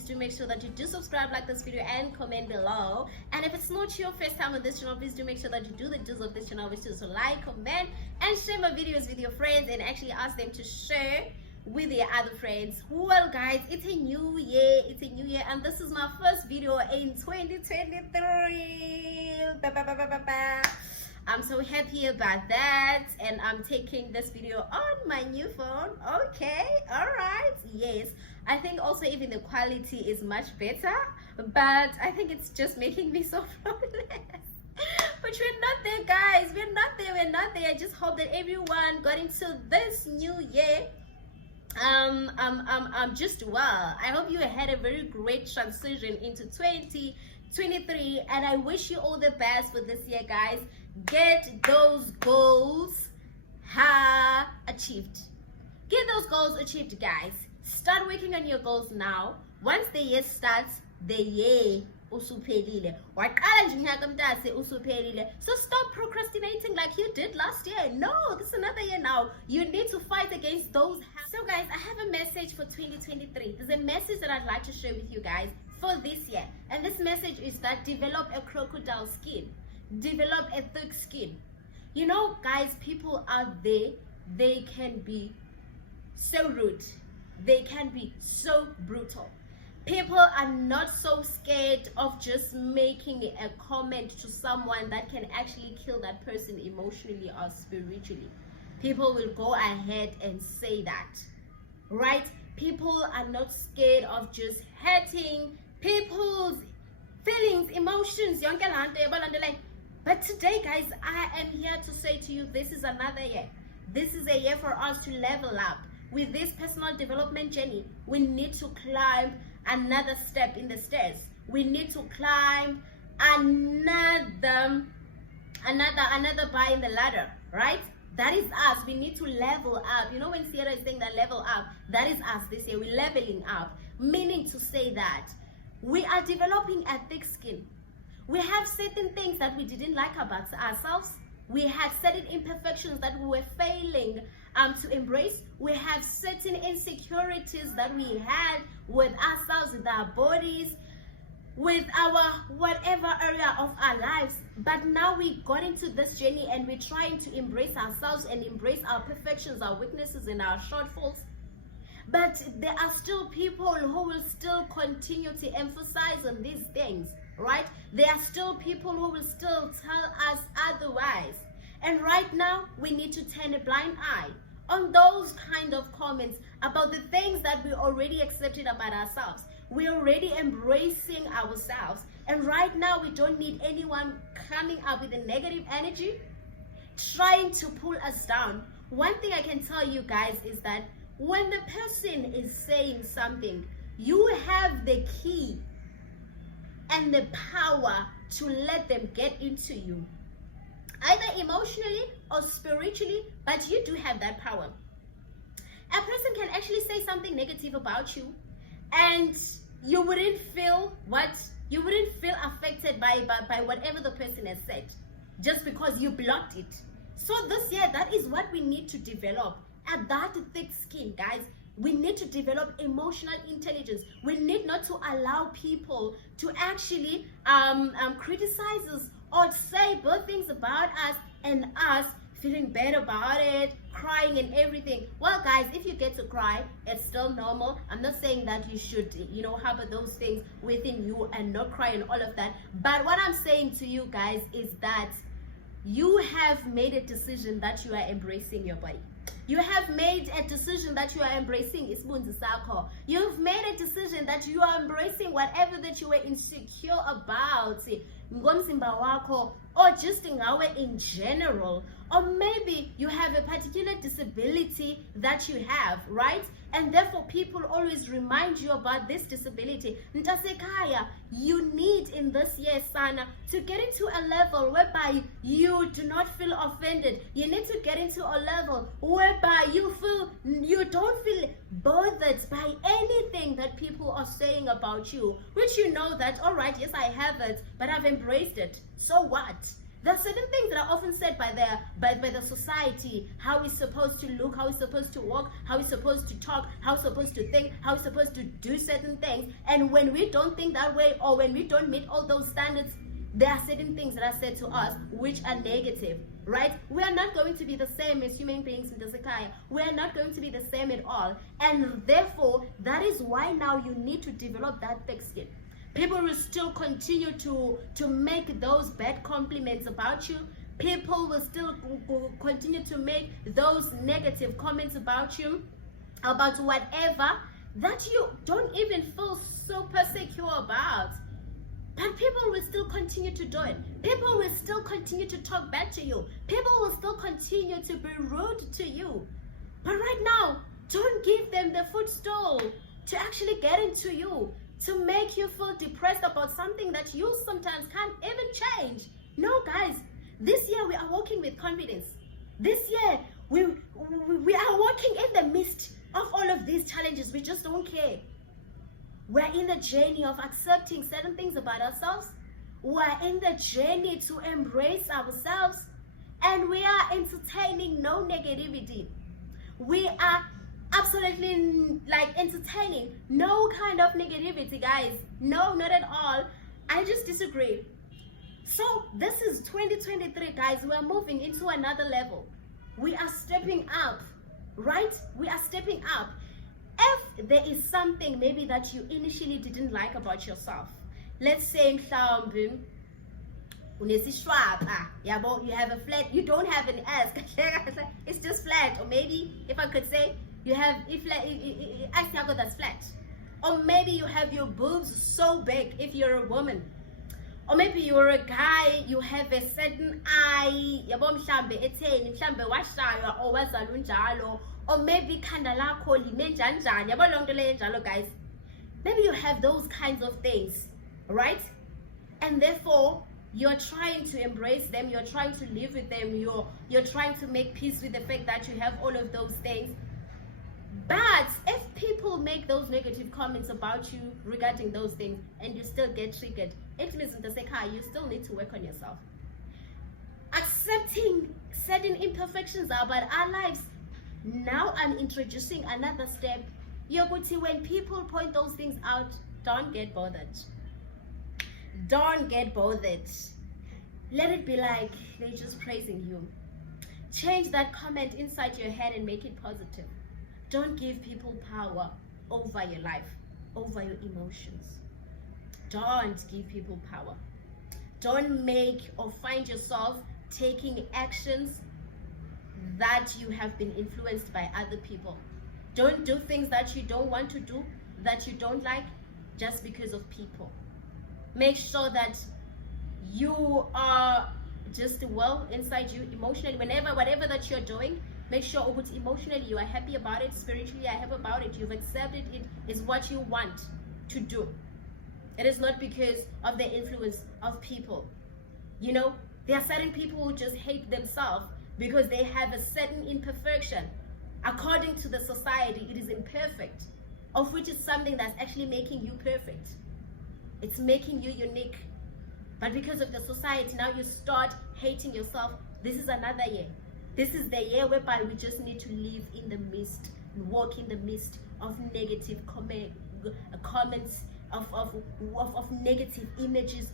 please do make sure that you do subscribe, like this video, and comment below. And if it's not your first time on this channel, please do make sure that you do the do's of this channel, which is to like, comment, and share my videos with your friends, and actually ask them to share with their other friends. Well guys, it's a new year, and this is my first video in 2023. I'm so happy about that, and I'm taking this video on my new phone. Okay, all right, yes. I think also even the quality is much better, but I think it's just making me so flawless. But we're not there, guys. We're not there. I just hope that everyone got into this new year just well. I hope you had a very great transition into 2023, and I wish you all the best for this year, guys. Get those goals achieved. Get those goals achieved, guys. Start working on your goals now. Once the year starts, the year usuphelile. Waqala nje unyaka mntase usuphelile. So stop procrastinating like you did last year. No, this is another year now. You need to fight against those. So guys, I have a message for 2023. There's a message that I'd like to share with you guys for this year. And this message is that develop a crocodile skin. Develop a thick skin. You know, guys, people out there, they can be so rude. They can be so brutal. People are not so scared of just making a comment to someone that can actually kill that person emotionally or spiritually. People will go ahead and say that, right? People are not scared of just hurting people's feelings, emotions. But today, guys, I am here to say to you, this is another year. This is a year for us to level up. With this personal development journey, we need to climb another step in the stairs. We need to climb another bar in the ladder, right? That is us. We need to level up. You know, when Sierra is saying that level up, that is us this year. We're leveling up, meaning to say that we are developing a thick skin. We have certain things that we didn't like about ourselves. We had certain imperfections that we were failing to embrace. We have certain insecurities that we had with ourselves, with our bodies, with our whatever area of our lives. But now we got into this journey and we're trying to embrace ourselves and embrace our perfections, our weaknesses, and our shortfalls. But there are still people who will still continue to emphasize on these things, right? There are still people who will still tell us otherwise. And right now, we need to turn a blind eye on those kind of comments about the things that we already accepted about ourselves. We're already embracing ourselves. And right now, we don't need anyone coming up with a negative energy, trying to pull us down. One thing I can tell you guys is that when the person is saying something, you have the key and the power to let them get into you, either emotionally or spiritually, but you do have that power. A person can actually say something negative about you, and you wouldn't feel affected by whatever the person has said, just because you blocked it. So this year, that is what we need to develop, at that thick skin, guys. We need to develop emotional intelligence. We need not to allow people to actually criticize us or say bad things about us, and us feeling bad about it, crying and everything. Well, guys, if you get to cry, it's still normal. I'm not saying that you should, harbor those things within you and not cry and all of that. But what I'm saying to you guys is that you have made a decision that you are embracing your body. You have made a decision that you are embracing isibunzi sakho. You've made a decision that you are embracing whatever that you were insecure about, ngomzimba wakho, or just in general. Or maybe you have a particular disability that you have, right? And therefore people always remind you about this disability. Ntasekhaya, you need in this year, Sana, to get into a level whereby you do not feel offended. You need to get into a level whereby you don't feel bothered by anything that people are saying about you, which you know that, all right, yes, I have it, but I've embraced it. So what? There are certain things that are often said by the society, how we're supposed to look, how we're supposed to walk, how we're supposed to talk, how we're supposed to think, how we're supposed to do certain things. And when we don't think that way, or when we don't meet all those standards, there are certain things that are said to us which are negative, right? We are not going to be the same as human beings in the Zakaya. We are not going to be the same at all. And therefore, that is why now you need to develop that thick skin. People will still continue to make those bad compliments about you. People will still continue to make those negative comments about you, about whatever that you don't even feel super secure about. But people will still continue to do it. People will still continue to talk bad to you. People will still continue to be rude to you. But right now, don't give them the footstool to actually get into you, to make you feel depressed about something that you sometimes can't even change. No, guys, this year we are walking with confidence. This year we are walking in the midst of all of these challenges. We just don't care. We're in the journey of accepting certain things about ourselves. We're in the journey to embrace ourselves, and we are entertaining no negativity. We are absolutely entertaining no kind of negativity, guys. No, not at all. I just disagree. So this is 2023, guys. We are moving into another level. We are stepping up, right? We are stepping up. If there is something maybe that you initially didn't like about yourself, let's say mhlawumbe unesishwapha, yabo, you have a flat, you don't have an ass, it's just flat. Or maybe, if I could say, you have that's flat. Or maybe you have your boobs so big if you're a woman. Or maybe you're a guy, you have a certain eye, yabo mhlambe etheni, mhlambe washaywa or wazalwa unjalo. Or maybe khanda lakho lime njani, yabo lonke le njalo, guys. Maybe you have those kinds of things, right? And therefore, you're trying to embrace them, you're trying to live with them, you're trying to make peace with the fact that you have all of those things. But if people make those negative comments about you regarding those things and you still get triggered, it means you still need to work on yourself. Accepting certain imperfections about our lives. Now I'm introducing another step. Yoguti, when people point those things out, don't get bothered. Don't get bothered. Let it be like they're just praising you. Change that comment inside your head and make it positive. Don't give people power over your life, over your emotions. Don't give people power. Don't make or find yourself taking actions that you have been influenced by other people. Don't do things that you don't want to do, that you don't like, just because of people. Make sure that you are just well inside you emotionally. Whatever that you're doing, make sure emotionally you are happy about it, spiritually you are happy about it, you've accepted it is what you want to do. It is not because of the influence of people. You know, there are certain people who just hate themselves because they have a certain imperfection. According to the society, it is imperfect, of which is something that's actually making you perfect. It's making you unique. But because of the society, now you start hating yourself. This is another year. This is the year whereby we just need to live in the mist, walk in the mist of negative comments, of negative images,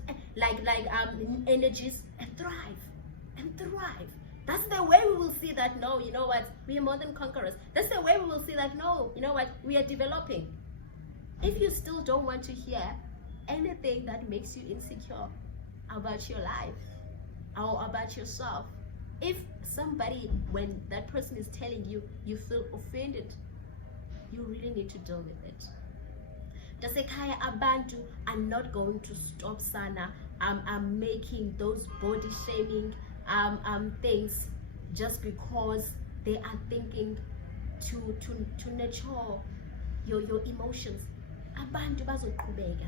energies, and thrive. That's the way we will see that, no, you know what, we are more than conquerors. That's the way we will see that, no, you know what, we are developing. If you still don't want to hear anything that makes you insecure about your life or about yourself, if somebody, when that person is telling you, you feel offended, you really need to deal with it. Dasekhaya abantu are not going to stop sana making those body shaming things just because they are thinking to nurture your emotions. Abantu bazoqhubeka.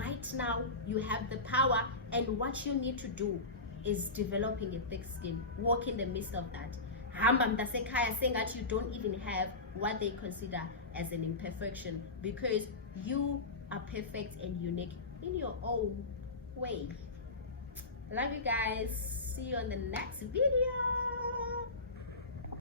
Right now you have the power, and what you need to do is developing a thick skin. Walk in the midst of that. Hamba mtasekhaya, saying that you don't even have what they consider as an imperfection, because you are perfect and unique in your own way. I love you guys. see you on the next video.